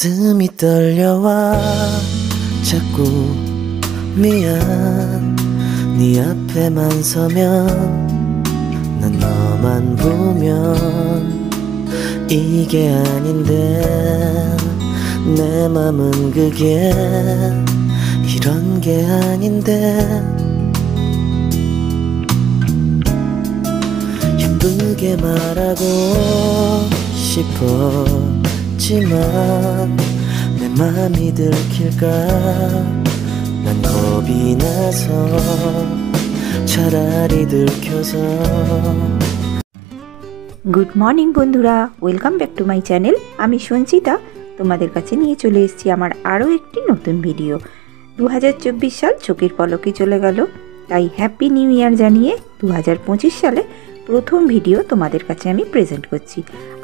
가슴이 떨려와 자꾸 미안 네 앞에만 서면 난 너만 보면 이게 아닌데 내 맘은 그게 이런 게 아닌데 예쁘게 말하고 싶었지만 내 맘이 들킬까 난 겁이 나서 차라리 들켜서 good morning বন্ধুরা, welcome back to my channel. আমি সঞ্চিতা তোমাদের কাছে নিয়ে চলে এসেছি আমার আরও একটি নতুন ভিডিও। 2024 সাল চোখের পলকে চলে গেল, তাই হ্যাপি নিউ ইয়ার জানিয়ে 2025 সালে প্রথম ভিডিও তোমাদের কাছে আমি প্রেজেন্ট করছি।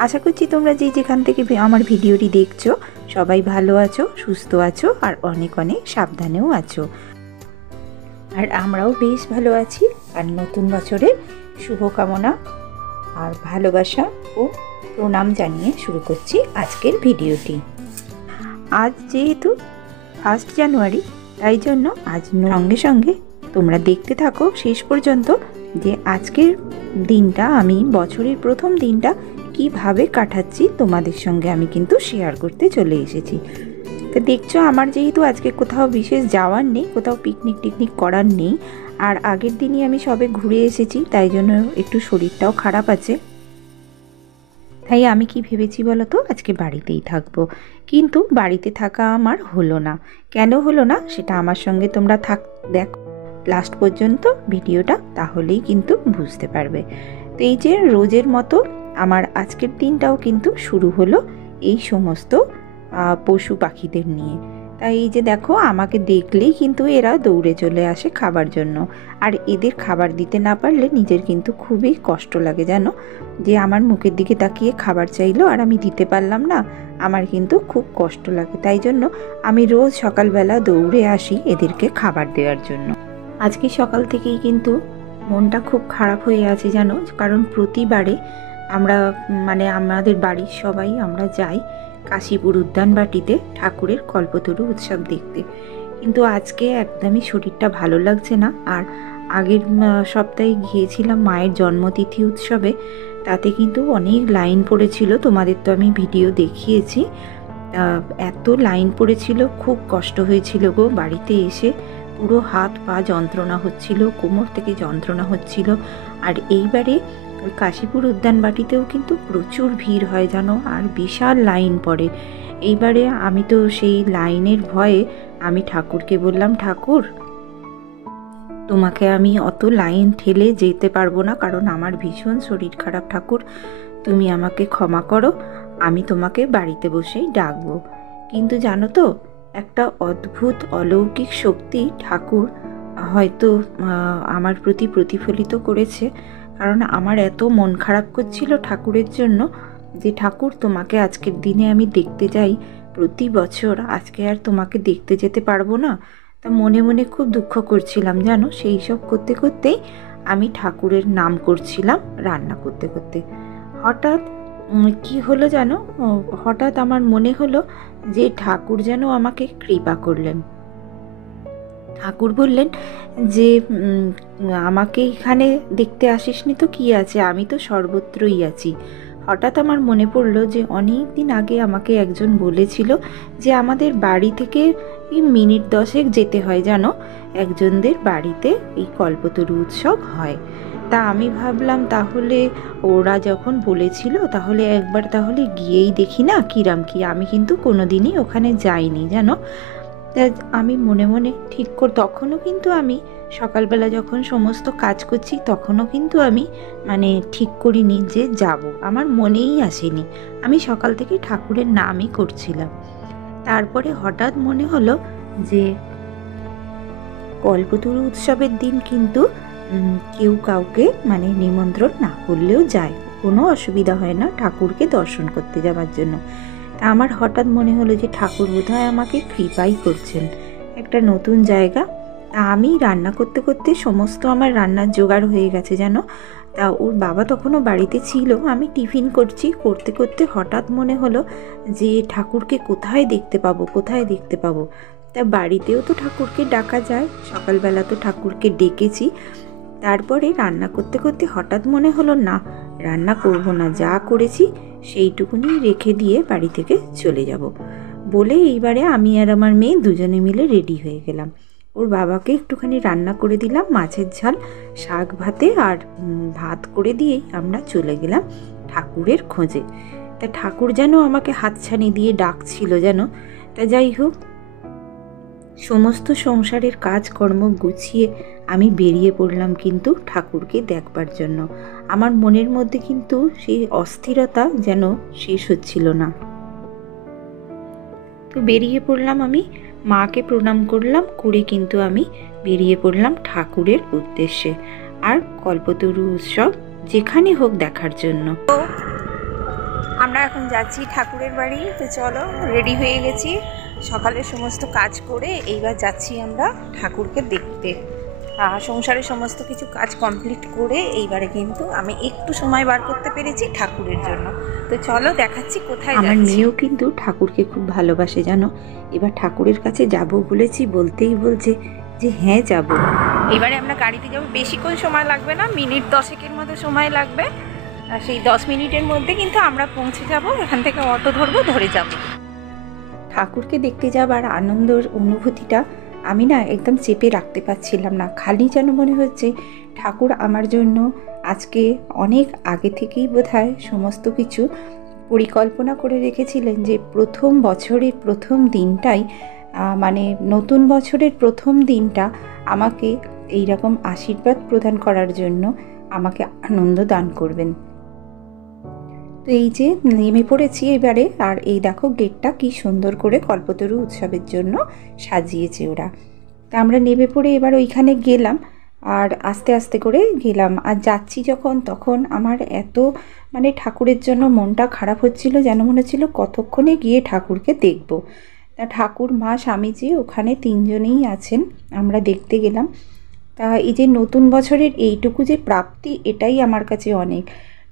আশা করছি তোমরা যেখান থেকে আমার ভিডিওটি দেখছো সবাই ভালো আছো, সুস্থ আছো আর অনেক অনেক সাবধানেও আছো। আর আমরাও বেশ ভালো আছি। আর নতুন বছরের শুভকামনা আর ভালোবাসা ও প্রণাম জানিয়ে শুরু করছি আজকের ভিডিওটি। আজ যেহেতু 1 জানুয়ারি, তাই জন্য আজ সঙ্গে সঙ্গে তোমরা দেখতে থাকো শেষ পর্যন্ত যে আজকের দিনটা, আমি বছরের প্রথম দিনটা কিভাবে কাটাচ্ছি তোমাদের সঙ্গে আমি কিন্তু শেয়ার করতে চলে এসেছি। তো দেখছো আমার যেহেতু আজকে কোথাও বিশেষ যাওয়ার নেই, কোথাও পিকনিক করার নেই, আর আগের দিনই আমি সবে ঘুরে এসেছি, তাই জন্য একটু শরীরটাও খারাপ আছে। তাই আমি কি ভেবেছি বলো তো, আজকে বাড়িতেই থাকবো। কিন্তু বাড়িতে থাকা আমার হলো না। কেন হলো না সেটা আমার সঙ্গে তোমরা দেখো লাস্ট পর্যন্ত ভিডিওটা, তাহলেই কিন্তু বুঝতে পারবে। তো এই যে রোজের মতো আমার আজকের দিনটাও কিন্তু শুরু হলো এই সমস্ত পশু পাখিদের নিয়ে। তাই এই যে দেখো আমাকে দেখলেই কিন্তু এরা দৌড়ে চলে আসে খাবার জন্য। আর এদের খাবার দিতে না পারলে নিজের কিন্তু খুবই কষ্ট লাগে, জানো, যে আমার মুখের দিকে তাকিয়ে খাবার চাইলো আর আমি দিতে পারলাম না, আমার কিন্তু খুব কষ্ট লাগে। তাই জন্য আমি রোজ সকালবেলা দৌড়ে আসি এদেরকে খাবার দেওয়ার জন্য। আজকে সকাল থেকেই কিন্তু মনটা খুব খারাপ হয়ে আছে, জানো, কারণ প্রতিবারে আমরা আমাদের বাড়ির সবাই আমরা যাই কাশীপুর উদ্যানবাটিতে ঠাকুরের কল্পতরু উৎসব দেখতে। কিন্তু আজকে একদমই শরীরটা ভালো লাগছে না। আর আগের সপ্তাহে গিয়েছিলাম মায়ের জন্মতিথি উৎসবে, তাতে কিন্তু অনেক লাইন পড়েছিল, তোমাদের তো আমি ভিডিও দেখিয়েছি। এত লাইন পড়েছিল, খুব কষ্ট হয়েছিল গো। বাড়িতে এসে পুরো হাত পা যন্ত্রণা হচ্ছিল, কোমর থেকে যন্ত্রণা হচ্ছিল। আর এইবারে ওই কাশীপুর উদ্যানবাটিতেও কিন্তু প্রচুর ভিড় হয়, জানো, আর বিশাল লাইন পড়ে। এইবারে আমি তো সেই লাইনের ভয়ে আমি ঠাকুরকে বললাম, ঠাকুর তোমাকে আমি অত লাইন ঠেলে যেতে পারবো না, কারণ আমার ভীষণ শরীর খারাপ, ঠাকুর তুমি আমাকে ক্ষমা করো, আমি তোমাকে বাড়িতে বসেই ডাকবো। কিন্তু জানো তো, একটা অদ্ভুত অলৌকিক শক্তি ঠাকুর হয়তো আমার প্রতি প্রতিফলিত করেছে। কারণ আমার এত মন খারাপ করছিল ঠাকুরের জন্য যে ঠাকুর তোমাকে আজকের দিনে আমি দেখতে যাই, প্রতি বছর আজকে আর তোমাকে দেখতে যেতে পারবো না। তা মনে মনে খুব দুঃখ করছিলাম, জানো। সেই সব করতে করতেই আমি ঠাকুরের নাম করছিলাম রান্না করতে করতে। হঠাৎ কি হলো জানো, হঠাৎ আমার মনে হলো যে ঠাকুর যেন আমাকে কৃপা করলেন। ঠাকুর বললেন যে আমাকে এখানে দেখতে আসিসনি তো কি আছে, আমি তো সর্বত্রই আছি। হঠাৎ আমার মনে পড়লো যে অনেক দিন আগে আমাকে একজন বলেছিল যে আমাদের বাড়ি থেকে মিনিট 10 যেতে হয়, জানো, একজনদের বাড়িতে এই কল্পতরু উৎসব হয়। তা আমি ভাবলাম তাহলে ওরা যখন বলেছিল তাহলে একবার তাহলে গিয়েই দেখি না কিরাম কি। আমি কিন্তু কোনোদিনই ওখানে যাইনি, জানো। তা আমি মনে মনে ঠিক তখনও কিন্তু আমি সকালবেলা যখন সমস্ত কাজ করছি তখনও কিন্তু আমি ঠিক করিনি যে যাব, আমার মনেই আসেনি। আমি সকাল থেকে ঠাকুরের নামই করছিলাম। তারপরে হঠাৎ মনে হলো যে কল্পতরু উৎসবের দিন কিন্তু কেউ কাউকে নিমন্ত্রণ না করলেও যায়, কোনো অসুবিধা হয় না ঠাকুরকে দর্শন করতে যাওয়ার জন্য। তা আমার হঠাৎ মনে হলো যে ঠাকুর বোধহয় আমাকে কৃপাই করছেন, একটা নতুন জায়গা। তা আমি রান্না করতে করতে সমস্ত আমার রান্নার জোগাড় হয়ে গেছে, জানো। তা ওর বাবা তখনও বাড়িতে ছিল। আমি টিফিন করছি, করতে করতে হঠাৎ মনে হলো যে ঠাকুরকে কোথায় দেখতে পাবো, কোথায় দেখতে পাবো। তা বাড়িতেও তো ঠাকুরকে ডাকা যায়, সকালবেলা তো ঠাকুরকে ডেকেছি। তারপরে রান্না করতে করতে হঠাৎ মনে হলো না, রান্না করব না, যা করেছি সেইটুকুনি রেখে দিয়ে বাড়ি থেকে চলে যাব বলে এইবারে আমি আর আমার মেয়ে দুজনে মিলে রেডি হয়ে গেলাম। ওর বাবাকে একটুখানি রান্না করে দিলাম, মাছের ঝাল, শাক ভাতে আর ভাত করে দিয়েই আমরা চলে গেলাম ঠাকুরের খোঁজে। তা ঠাকুর যেন আমাকে হাতছানি দিয়ে ডাকছিল যেন। তা যাই হোক, সমস্ত সংসারের কাজকর্ম গুছিয়ে আমি বেরিয়ে পড়লাম কিন্তু ঠাকুরকে দেখবার জন্য। আমার মনের মধ্যে কিন্তু সেই অস্থিরতা যেন শেষ হচ্ছিল না। তো বেরিয়ে পড়লাম, আমি মাকে প্রণাম করলাম, করে কিন্তু আমি বেরিয়ে পড়লাম ঠাকুরের উদ্দেশ্যে আর কল্পতরু উৎসব যেখানে হোক দেখার জন্য। তো আমরা এখন যাচ্ছি ঠাকুরের বাড়ি। তো চলো, রেডি হয়ে গেছি, সকালের সমস্ত কাজ করে এইবার যাচ্ছি আমরা ঠাকুরকে দেখতে। সংসারের সমস্ত কিছু কাজ কমপ্লিট করে এইবারে কিন্তু আমি একটু সময় বার করতে পেরেছি ঠাকুরের জন্য। তো চলো দেখাচ্ছি কোথায়। আমার মেয়েও কিন্তু ঠাকুরকে খুব ভালোবাসে জানো। এবার ঠাকুরের কাছে যাব বলেছি, বলতেই বলছে যে হ্যাঁ যাব। এবারে আমরা গাড়িতে যাব, বেশিক্ষণ সময় লাগবে না, মিনিট 10-এর মতো সময় লাগবে। আর সেই 10 মিনিটের মধ্যে কিন্তু আমরা পৌঁছে যাব। এখান থেকে অটো ধরবো, ধরে যাব। ঠাকুরকে দেখতে যাবার আনন্দের অনুভূতিটা আমি না একদম চেপে রাখতে পারছিলাম না। খালি যেন মনে হচ্ছে ঠাকুর আমার জন্য আজকে অনেক আগে থেকেই বোধহয় সমস্ত কিছু পরিকল্পনা করে রেখেছিলেন, যে প্রথম বছরের প্রথম দিনটাই, মানে নতুন বছরের প্রথম দিনটা আমাকে এইরকম আশীর্বাদ প্রদান করার জন্য আমাকে আনন্দ দান করবেন। তো এই যে নেমে পড়েছি এবারে, আর এই দেখো গেটটা কি সুন্দর করে কল্পতরু উৎসবের জন্য সাজিয়েছে ওরা। তা আমরা নেমে পড়ে এবার ওইখানে গেলাম, আর আস্তে আস্তে করে গেলাম। আর যাচ্ছি যখন, তখন আমার এত মানে ঠাকুরের জন্য মনটা খারাপ হচ্ছিল, যেন মনে হচ্ছিল কতক্ষণে গিয়ে ঠাকুরকে দেখব। তা ঠাকুর, মা, স্বামীজি ওখানে 3 জনেই আছেন, আমরা দেখতে গেলাম। তা এই যে নতুন বছরের এইটুকু যে প্রাপ্তি, এটাই আমার কাছে অনেক।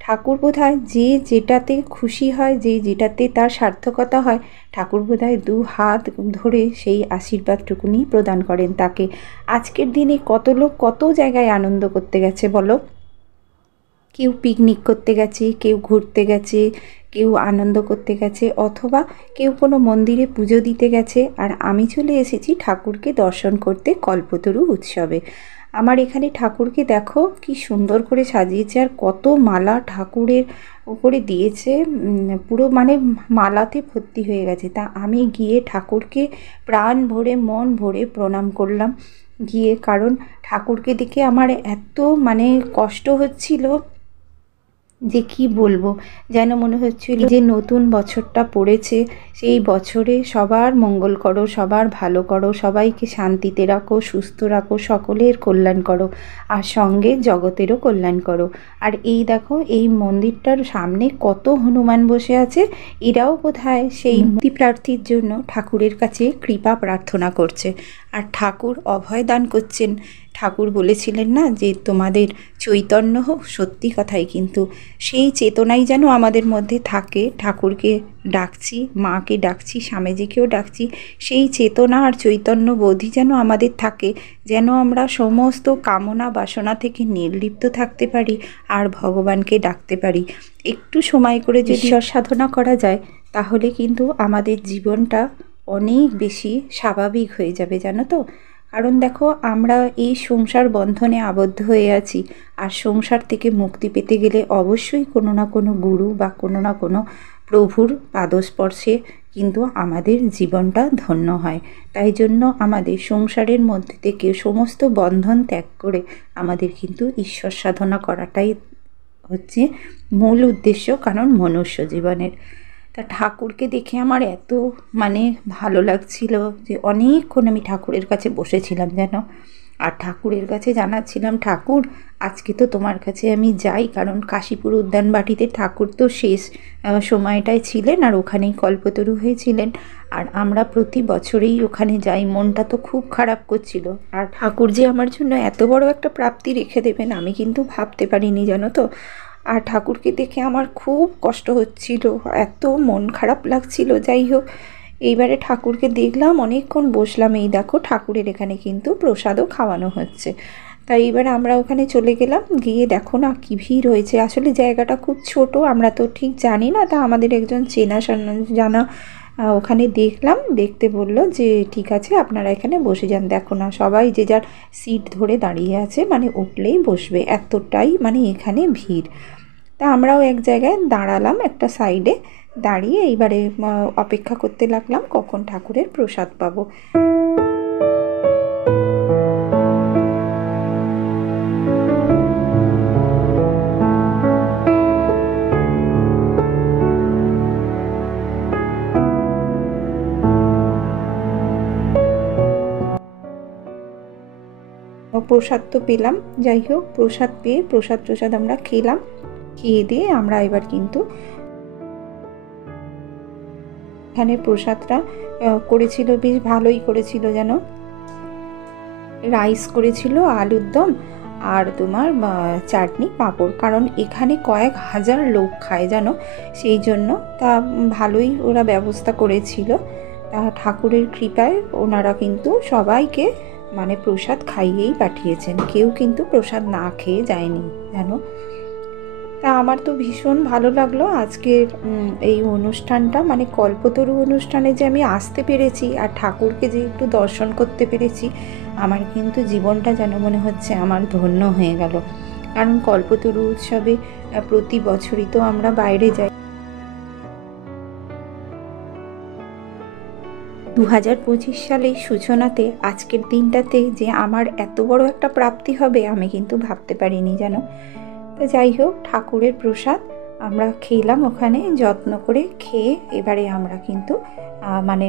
ঠাকুর বোধহয় যে যেটাতে খুশি হয়, যে যেটাতে তার সার্থকতা হয়, ঠাকুর বোধহয় 2 হাত ধরে সেই আশীর্বাদটুকুনি প্রদান করেন তাকে। আজকের দিনে কত লোক কত জায়গায় আনন্দ করতে গেছে বলো। কেউ পিকনিক করতে গেছে, কেউ ঘুরতে গেছে, কেউ আনন্দ করতে গেছে, অথবা কেউ কোনো মন্দিরে পুজো দিতে গেছে। আর আমি চলে এসেছি ঠাকুরকে দর্শন করতে কল্পতরু উৎসবে। আমার এখানে ঠাকুরকে দেখো কি সুন্দর করে সাজিয়েছে, আর কত মালা ঠাকুরের উপরে দিয়েছে, পুরো মানে মালাতে ভর্তি হয়ে গেছে। তা আমি গিয়ে ঠাকুরকে প্রাণ ভরে মন ভরে প্রণাম করলাম গিয়ে, কারণ ঠাকুরকে দেখে আমার এত মানে কষ্ট হচ্ছিল যে কি বলবো। যেন মনে হচ্ছিল যে নতুন বছরটা পড়েছে, সেই বছরে সবার মঙ্গল করো, সবার ভালো করো, সবাইকে শান্তিতে রাখো, সুস্থ রাখো, সকলের কল্যাণ করো, আর সঙ্গে জগতেরও কল্যাণ করো। আর এই দেখো, এই মন্দিরটার সামনে কত হনুমান বসে আছে, এরাও বোধহয় সেই মুক্তি প্রার্থীর জন্য ঠাকুরের কাছে কৃপা প্রার্থনা করছে, আর ঠাকুর অভয় দান করছেন। ঠাকুর বলেছিলেন না যে তোমাদের চৈতন্য হোক, সত্যি কথাই কিন্তু সেই চেতনাই যেন আমাদের মধ্যে থাকে। ঠাকুরকে ডাকছি, মাকে ডাকছি, স্বামীজিকেও ডাকছি, সেই চেতনা আর চৈতন্য বোধই যেন আমাদের থাকে, যেন আমরা সমস্ত কামনা বাসনা থেকে নির্লিপ্ত থাকতে পারি আর ভগবানকে ডাকতে পারি। একটু সময় করে যদি ঈশ্বর সাধনা করা যায়, তাহলে কিন্তু আমাদের জীবনটা অনেক বেশি স্বাভাবিক হয়ে যাবে, জানো তো। কারণ দেখো, আমরা এই সংসার বন্ধনে আবদ্ধ হয়ে আছি, আর সংসার থেকে মুক্তি পেতে গেলে অবশ্যই কোনো না কোনো গুরু বা কোনো না কোনো প্রভুর পাদস্পর্শে কিন্তু আমাদের জীবনটা ধন্য হয়। তাই জন্য আমাদের সংসারের মধ্যে থেকে সমস্ত বন্ধন ত্যাগ করে আমাদের কিন্তু ঈশ্বর সাধনা করাটাই হচ্ছে মূল উদ্দেশ্য, কারণ মনুষ্য জীবনের। তা ঠাকুরকে দেখে আমার এত মানে ভালো লাগছিল যে অনেকক্ষণ আমি ঠাকুরের কাছে বসেছিলাম যেন। আর ঠাকুরের কাছে জানাচ্ছিলাম, ঠাকুর আজকে তো তোমার কাছে আমি যাই, কারণ কাশীপুর উদ্যানবাটিতে ঠাকুর তো শেষ সময়টায় ছিলেন আর ওখানেই কল্পতরু হয়েছিলেন। আর আমরা প্রতি বছরেই ওখানে যাই। মনটা তো খুব খারাপ করছিল। আর ঠাকুর যে আমার জন্য এত বড় একটা প্রাপ্তি রেখে দেবেন আমি কিন্তু ভাবতে পারিনি, জানো তো। আর ঠাকুরকে দেখে আমার খুব কষ্ট হচ্ছিল, এত মন খারাপ লাগছিল। যাই হোক, এইবারে ঠাকুরকে দেখলাম, অনেকক্ষণ বসলাম। এই দেখো ঠাকুরের এখানে কিন্তু প্রসাদও খাওয়ানো হচ্ছে। তাই এবারে আমরা ওখানে চলে গেলাম। গিয়ে দেখো না কি ভিড় হয়েছে। আসলে জায়গাটা খুব ছোট, আমরা তো ঠিক জানি না। তা আমাদের একজন চেনা জানা ওখানে দেখলাম, দেখতে বলল যে ঠিক আছে আপনারা এখানে বসে যান। দেখো না সবাই যে যার সিট ধরে দাঁড়িয়ে আছে, মানে উঠলেই বসবে, এতটাই মানে এখানে ভিড়। তা আমরাও এক জায়গায় দাঁড়ালাম, একটা সাইডে দাঁড়িয়ে এইবারে অপেক্ষা করতে লাগলাম কখন ঠাকুরের প্রসাদ পাবো। প্রসাদ তো পেলাম। যাই হোক, প্রসাদ পেয়ে প্রসাদ আমরা খেলাম। খেয়ে দিয়ে আমরা এবার কিন্তু এখানে প্রসাদটা করেছিল, বেশ ভালোই করেছিল, যেন রাইস করেছিল, আলুর দম আর তোমার চাটনি পাঁপড়। কারণ এখানে কয়েক হাজার লোক খায় জানো, সেই জন্য তা ভালোই ওরা ব্যবস্থা করেছিল। তা ঠাকুরের কৃপায় ওনারা কিন্তু সবাইকে মানে প্রসাদ খাইয়েই পাঠিয়েছেন, কেউ কিন্তু প্রসাদ না খেয়ে যায়নি জানো। তা আমার তো ভীষণ ভালো লাগলো আজকের এই অনুষ্ঠানটা, মানে কল্পতরু অনুষ্ঠানে যে আমি আসতে পেরেছি আর ঠাকুরকে যে একটু দর্শন করতে পেরেছি, আমার কিন্তু জীবনটা যেন মনে হচ্ছে আমার ধন্য হয়ে গেল। কারণ কল্পতরু উৎসবে প্রতি বছরই তো আমরা বাইরে যাই। 2025 সালের সূচনাতে আজকের দিনটাতে যে আমার এত বড় একটা প্রাপ্তি হবে আমি কিন্তু ভাবতে পারিনি জানো। তো যাই হোক, ঠাকুরের প্রসাদ আমরা খেলাম ওখানে, যত্ন করে খেয়ে এবারে আমরা কিন্তু মানে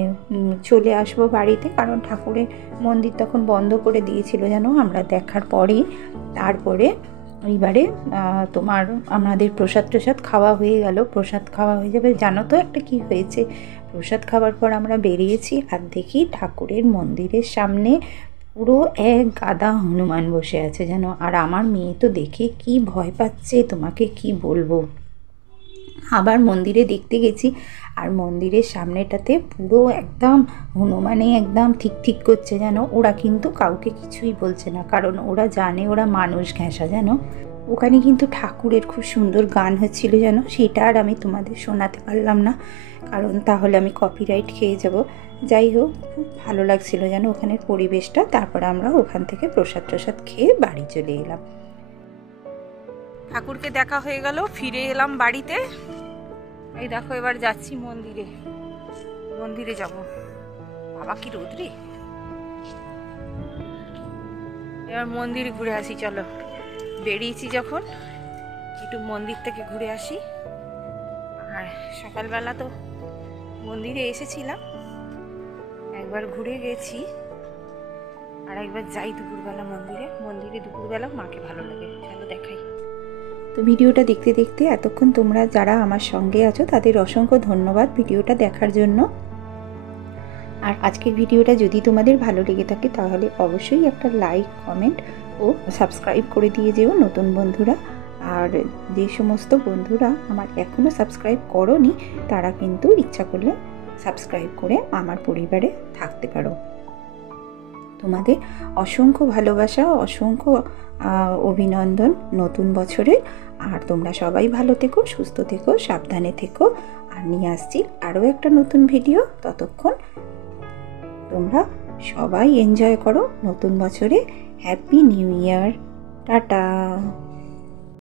চলে আসবো বাড়িতে। কারণ ঠাকুরের মন্দির তখন বন্ধ করে দিয়েছিল জানো আমরা দেখার পরেই। তারপরে এইবারে তোমার আমাদের প্রসাদ খাওয়া হয়ে গেল। প্রসাদ খাওয়া হয়ে যাবে, জানো তো একটা কি হয়েছে। প্রসাদ খাওয়ার পর আমরা বেরিয়েছি আর দেখি ঠাকুরের মন্দিরের সামনে পুরো এক গাদা হনুমান বসে আছে জানো। আর আমার মেয়ে তো দেখে কি ভয় পাচ্ছে, তোমাকে কি বলবো। আবার মন্দিরে দেখতে গেছি, আর মন্দিরের সামনেটাতে পুরো একদম হনুমানে একদম ঠিক করছে জানো। ওরা কিন্তু কাউকে কিছুই বলছে না, কারণ ওরা জানে ওরা মানুষ ঘেঁষা জানো। ওখানে কিন্তু ঠাকুরের খুব সুন্দর গান হচ্ছিল জানো, সেটা আর আমি তোমাদের শোনাতে পারলাম না, কারণ তাহলে আমি কপিরাইট খেয়ে যাব। যাই হোক, খুব ভালো লাগছিল জানো ওখানের পরিবেশটা। তারপর আমরা ওখান থেকে প্রসাদ খেয়ে বাড়ি চলে এলাম। ঠাকুরকে দেখা হয়ে গেল, ফিরে এলাম বাড়িতে। এই দেখো এবার যাচ্ছি মন্দিরে যাব। বাবা কি রোদ রে, এবার মন্দিরে ঘুরে আসি। চলো, বেরিয়েছি যখন একটু মন্দির থেকে ঘুরে আসি। আর সকালবেলা তো মন্দিরে এসেছিলাম, একবার ঘুরে গেছি, আর একবার যাই দুপুরবেলা মন্দিরে দুপুরবেলা মাকে ভালো লাগে। চলো দেখাই। তো ভিডিওটা দেখতে দেখতে এতক্ষণ তোমরা যারা আমার সঙ্গে আছো তাদের অসংখ্য ধন্যবাদ ভিডিওটা দেখার জন্য। আর আজকের ভিডিওটা যদি তোমাদের ভালো লেগে থাকে তাহলে অবশ্যই একটা লাইক, কমেন্ট ও সাবস্ক্রাইব করে দিয়ে যেও নতুন বন্ধুরা। আর যে সমস্ত বন্ধুরা আমার এখনও সাবস্ক্রাইব করোনি তারা কিন্তু ইচ্ছা করলে সাবস্ক্রাইব করে আমার পরিবারে থাকতে পারো। তোমাদের অসংখ্য ভালোবাসা, অসংখ্য অভিনন্দন নতুন বছরের। আর তোমরা সবাই ভালো থেকো, সুস্থ থেকো, সাবধানে থেকো। আর নিয়ে আসছি আরও একটা নতুন ভিডিও। ততক্ষণ তোমরা সবাই এনজয় করো নতুন বছরে। Happy new year, tata.